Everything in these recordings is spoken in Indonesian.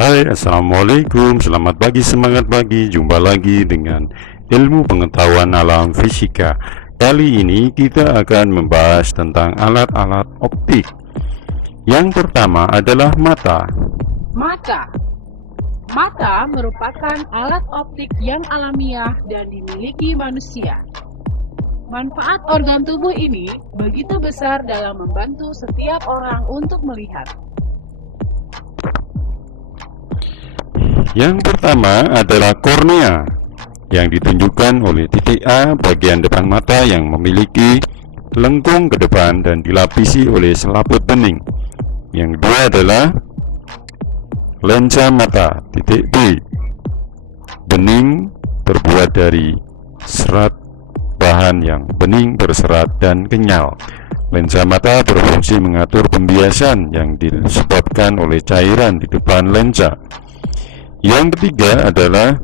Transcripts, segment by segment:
Hai, Assalamualaikum, selamat pagi, semangat pagi. Jumpa lagi dengan ilmu pengetahuan alam fisika. Kali ini kita akan membahas tentang alat-alat optik. Yang pertama adalah mata. Mata. Mata merupakan alat optik yang alamiah dan dimiliki manusia. Manfaat organ tubuh ini begitu besar dalam membantu setiap orang untuk melihat. Yang pertama adalah kornea, yang ditunjukkan oleh titik A bagian depan mata yang memiliki lengkung ke depan dan dilapisi oleh selaput bening. Yang kedua adalah lensa mata, titik B. Bening terbuat dari serat bahan yang bening, berserat, dan kenyal. Lensa mata berfungsi mengatur pembiasan yang disebabkan oleh cairan di depan lensa. Yang ketiga adalah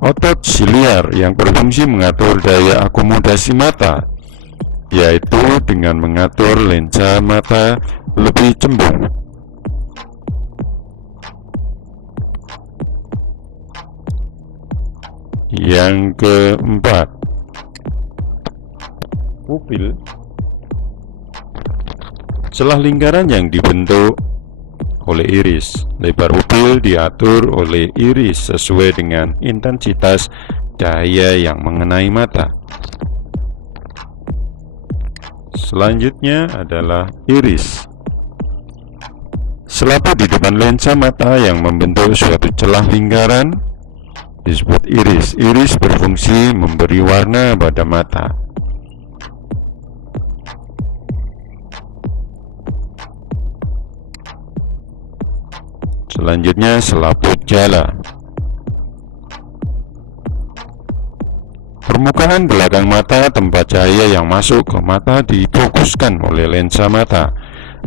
otot siliar yang berfungsi mengatur daya akomodasi mata, yaitu dengan mengatur lensa mata lebih cembung. Yang keempat, pupil, celah lingkaran yang dibentuk oleh iris. Lebar pupil diatur oleh iris sesuai dengan intensitas cahaya yang mengenai mata. Selanjutnya adalah iris. Selaput di depan lensa mata yang membentuk suatu celah lingkaran disebut iris. Iris berfungsi memberi warna pada mata. Selanjutnya selaput jala. Permukaan belakang mata tempat cahaya yang masuk ke mata difokuskan oleh lensa mata.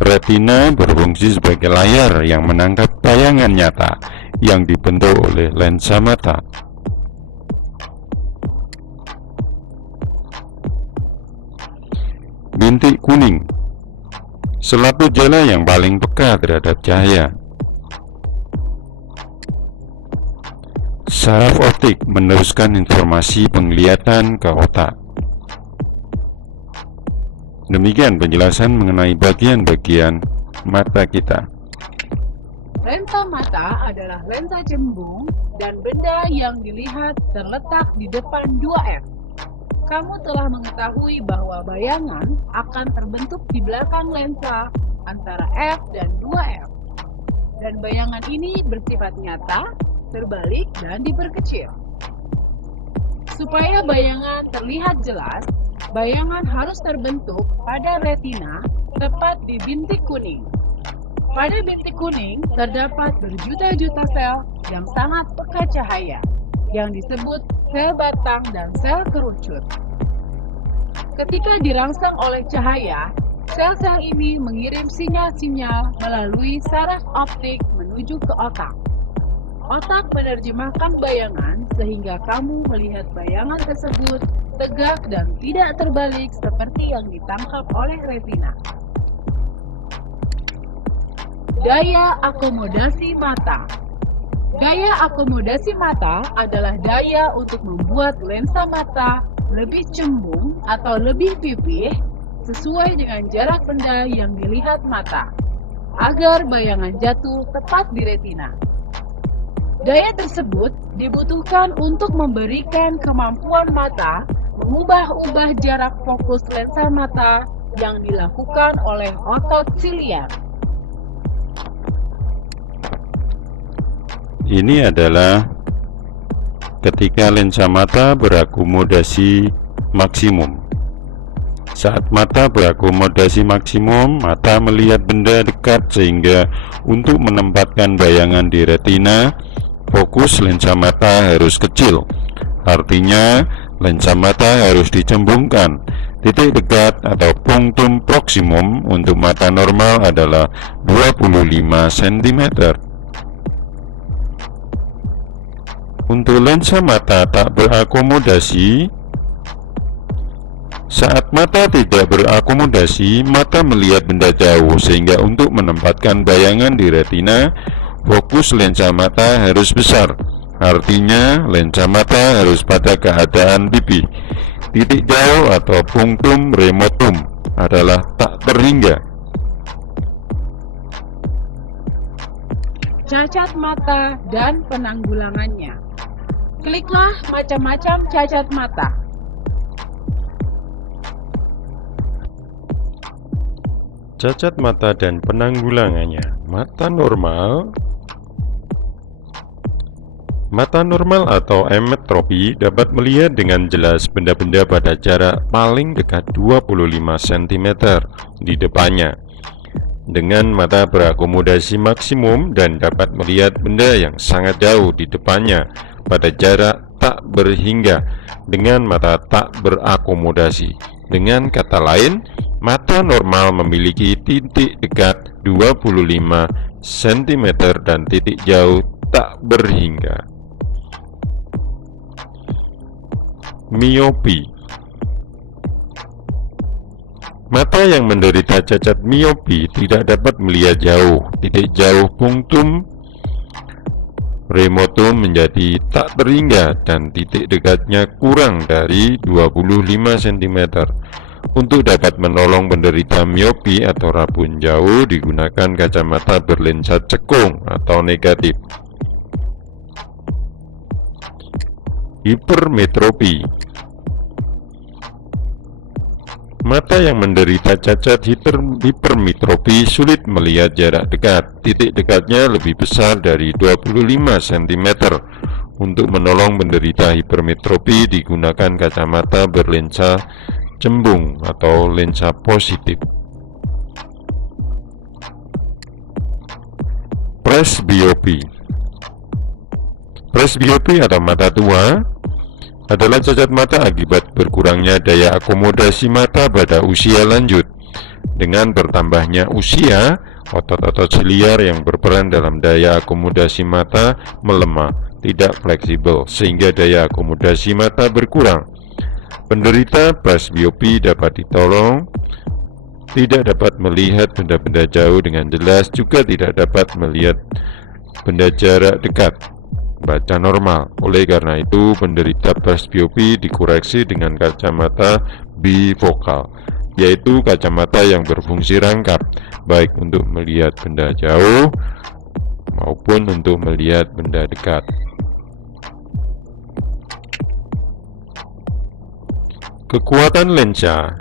Retina berfungsi sebagai layar yang menangkap tayangan nyata yang dibentuk oleh lensa mata. Bintik kuning, selaput jala yang paling peka terhadap cahaya. Saraf optik meneruskan informasi penglihatan ke otak. Demikian penjelasan mengenai bagian-bagian mata kita. Lensa mata adalah lensa cembung dan benda yang dilihat terletak di depan 2F. Kamu telah mengetahui bahwa bayangan akan terbentuk di belakang lensa antara F dan 2F. Dan bayangan ini bersifat nyata, terbalik, dan diperkecil. Supaya bayangan terlihat jelas, bayangan harus terbentuk pada retina tepat di bintik kuning. Pada bintik kuning terdapat berjuta-juta sel yang sangat peka cahaya, yang disebut sel batang dan sel kerucut. Ketika dirangsang oleh cahaya, sel-sel ini mengirim sinyal-sinyal melalui saraf optik menuju ke otak. Otak menerjemahkan bayangan sehingga kamu melihat bayangan tersebut tegak dan tidak terbalik seperti yang ditangkap oleh retina. Daya akomodasi mata. Daya akomodasi mata adalah daya untuk membuat lensa mata lebih cembung atau lebih pipih sesuai dengan jarak benda yang dilihat mata, agar bayangan jatuh tepat di retina. Daya tersebut dibutuhkan untuk memberikan kemampuan mata mengubah-ubah jarak fokus lensa mata yang dilakukan oleh otot siliar. Ini adalah ketika lensa mata berakomodasi maksimum. Saat mata berakomodasi maksimum, mata melihat benda dekat sehingga untuk menempatkan bayangan di retina, fokus lensa mata harus kecil. Artinya, lensa mata harus dicembungkan. Titik dekat atau punctum proximum untuk mata normal adalah 25 cm. Untuk lensa mata tak berakomodasi, saat mata tidak berakomodasi, mata melihat benda jauh sehingga untuk menempatkan bayangan di retina, fokus lensa mata harus besar. Artinya lensa mata harus pada keadaan pipi. Titik jauh atau punctum remotum adalah tak terhingga. Cacat mata dan penanggulangannya. Kliklah macam-macam cacat mata. Cacat mata dan penanggulangannya. Mata normal atau emetropi dapat melihat dengan jelas benda-benda pada jarak paling dekat 25 cm di depannya. Dengan mata berakomodasi maksimum dan dapat melihat benda yang sangat jauh di depannya pada jarak tak berhingga dengan mata tak berakomodasi. Dengan kata lain, mata normal memiliki titik dekat 25 cm dan titik jauh tak berhingga. Miopi. Mata yang menderita cacat miopi tidak dapat melihat jauh. Titik jauh punctum remotum menjadi tak terhingga dan titik dekatnya kurang dari 25 cm. Untuk dapat menolong penderita miopi atau rabun jauh digunakan kacamata berlensa cekung atau negatif. Hipermetropi. Mata yang menderita cacat hipermetropi sulit melihat jarak dekat. Titik dekatnya lebih besar dari 25 cm. Untuk menolong penderita hipermetropi digunakan kacamata berlensa cembung atau lensa positif. Presbiopi. Presbiopi atau mata tua adalah cacat mata akibat berkurangnya daya akomodasi mata pada usia lanjut. Dengan bertambahnya usia, otot-otot siliar yang berperan dalam daya akomodasi mata melemah, tidak fleksibel, sehingga daya akomodasi mata berkurang. Penderita presbiopi dapat ditolong tidak dapat melihat benda-benda jauh dengan jelas, juga tidak dapat melihat benda jarak dekat baca normal. Oleh karena itu, penderita presbiopi dikoreksi dengan kacamata bifokal, yaitu kacamata yang berfungsi rangkap, baik untuk melihat benda jauh maupun untuk melihat benda dekat. Kekuatan lensa.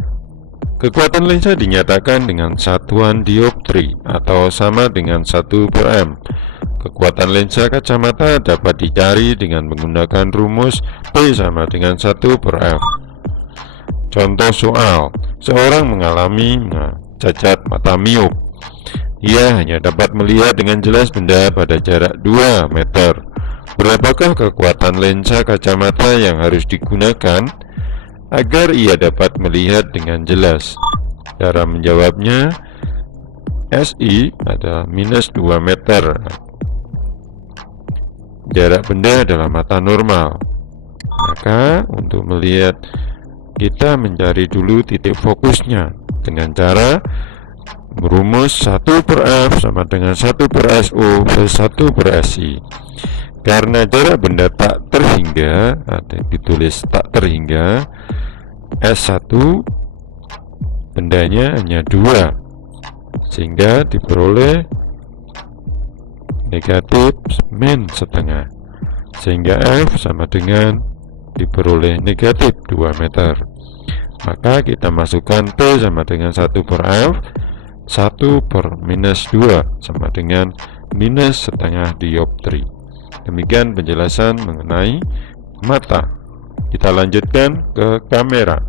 Kekuatan lensa dinyatakan dengan satuan dioptri atau sama dengan 1/m. Kekuatan lensa kacamata dapat dicari dengan menggunakan rumus P sama dengan 1/f. Contoh soal, seorang mengalami cacat mata miop. Ia hanya dapat melihat dengan jelas benda pada jarak 2 meter. Berapakah kekuatan lensa kacamata yang harus digunakan agar ia dapat melihat dengan jelas? Cara menjawabnya, SI adalah minus 2 meter. Jarak benda adalah mata normal. Maka untuk melihat, kita mencari dulu titik fokusnya dengan cara merumus 1/f sama dengan 1/SO plus 1/SI. Karena jarak benda tak terhingga, ada ditulis tak terhingga, S1 bendanya hanya 2, sehingga diperoleh negatif min setengah, sehingga F sama dengan diperoleh negatif 2 meter. Maka kita masukkan P sama dengan 1/f, 1/-2 sama dengan minus setengah dioptri. Demikian penjelasan mengenai mata. Kita lanjutkan ke kamera.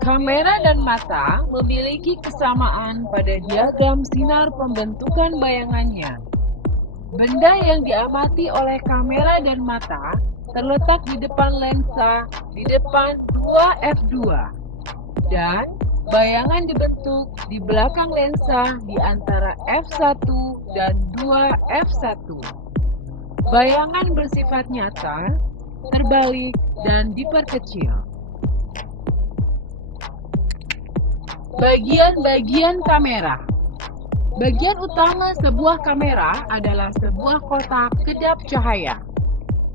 Kamera dan mata memiliki kesamaan pada diagram sinar pembentukan bayangannya. Benda yang diamati oleh kamera dan mata terletak di depan lensa di depan 2f2, dan bayangan dibentuk di belakang lensa di antara f1 dan 2f1. Bayangan bersifat nyata, terbalik, dan diperkecil. Bagian-bagian kamera. Bagian utama sebuah kamera adalah sebuah kotak kedap cahaya.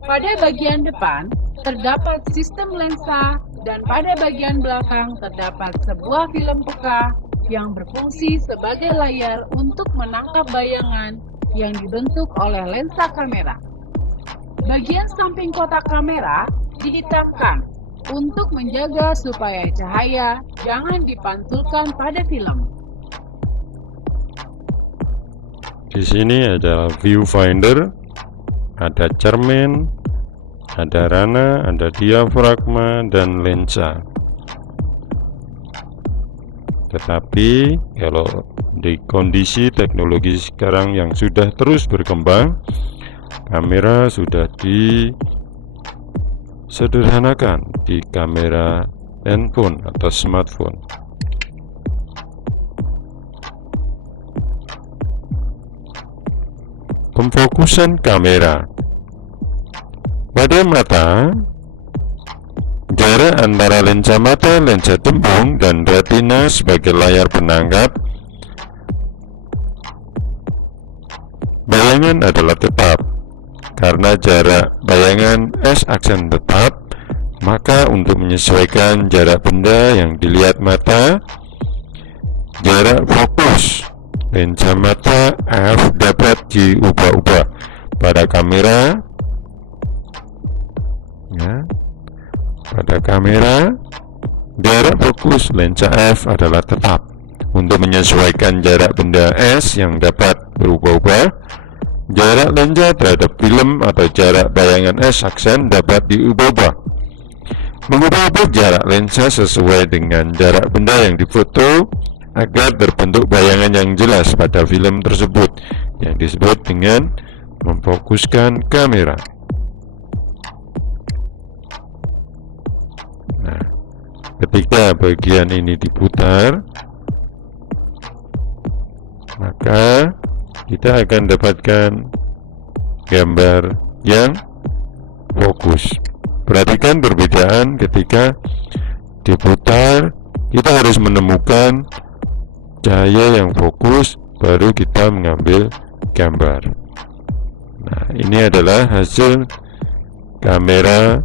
Pada bagian depan terdapat sistem lensa dan pada bagian belakang terdapat sebuah film peka yang berfungsi sebagai layar untuk menangkap bayangan yang dibentuk oleh lensa kamera. Bagian samping kotak kamera dihitamkan untuk menjaga supaya cahaya jangan dipantulkan pada film. Di sini ada viewfinder, ada cermin, ada rana, ada diafragma, dan lensa. Tetapi kalau di kondisi teknologi sekarang yang sudah terus berkembang, kamera sudah disederhanakan di kamera handphone atau smartphone. Pemfokusan kamera. Pada mata, jarak antara lensa mata, lensa tembung, dan retina sebagai layar penangkap bayangan adalah tetap. Karena jarak bayangan S-aksen tetap, maka untuk menyesuaikan jarak benda yang dilihat mata, jarak fokus lensa mata f dapat diubah-ubah pada kamera. Pada kamera, jarak fokus lensa f adalah tetap. Untuk menyesuaikan jarak benda S yang dapat berubah-ubah, jarak lensa terhadap film atau jarak bayangan S-aksen dapat diubah-ubah. Mengubah-ubah jarak lensa sesuai dengan jarak benda yang difoto agar terbentuk bayangan yang jelas pada film tersebut, yang disebut dengan memfokuskan kamera. Nah, ketika bagian ini diputar, maka kita akan dapatkan gambar yang fokus. Perhatikan perbedaan ketika diputar, kita harus menemukan cahaya yang fokus, baru kita mengambil gambar. Nah, ini adalah hasil kamera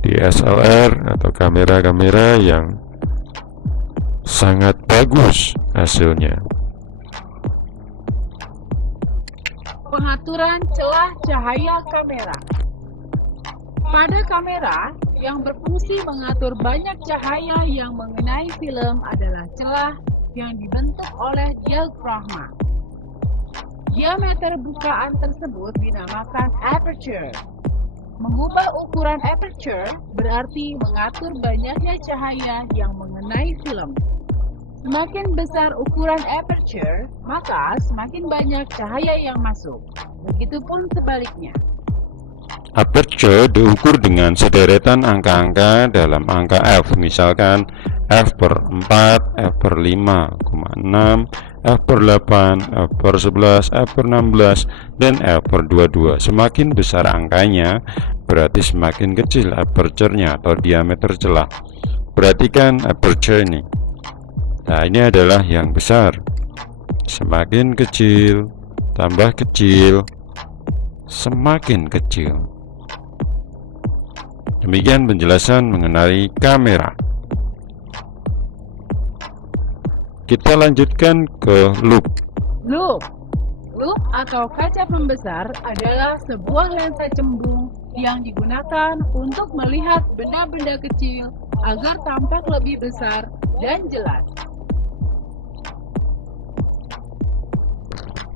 DSLR atau kamera-kamera yang sangat bagus hasilnya. Pengaturan celah cahaya kamera. Pada kamera yang berfungsi mengatur banyak cahaya yang mengenai film adalah celah yang dibentuk oleh diafragma. Diameter bukaan tersebut dinamakan aperture. Mengubah ukuran aperture berarti mengatur banyaknya cahaya yang mengenai film. Semakin besar ukuran aperture, maka semakin banyak cahaya yang masuk. Begitupun sebaliknya. Aperture diukur dengan sederetan angka-angka dalam angka f, misalkan f per 4, f per 5,6, f per 8, f per 11, f per 16, dan f per 22. Semakin besar angkanya, berarti semakin kecil aperture-nya atau diameter celah. Perhatikan aperture ini. Nah, ini adalah yang besar. Semakin kecil, tambah kecil, semakin kecil. Demikian penjelasan mengenai kamera. Kita lanjutkan ke loop. Loop atau kaca pembesar adalah sebuah lensa cembung yang digunakan untuk melihat benda-benda kecil agar tampak lebih besar dan jelas.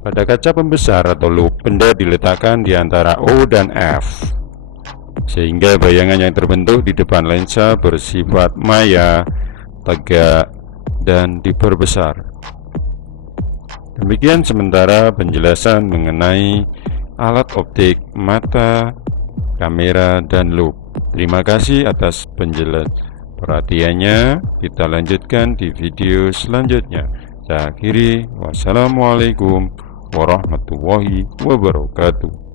Pada kaca pembesar atau loop, benda diletakkan di antara O dan F, sehingga bayangan yang terbentuk di depan lensa bersifat maya, tegak, dan diperbesar. Demikian sementara penjelasan mengenai alat optik, mata, kamera, dan loop. Terima kasih atas perhatiannya. Kita lanjutkan di video selanjutnya. Saya akhiri, wassalamualaikum warahmatullahi wabarakatuh.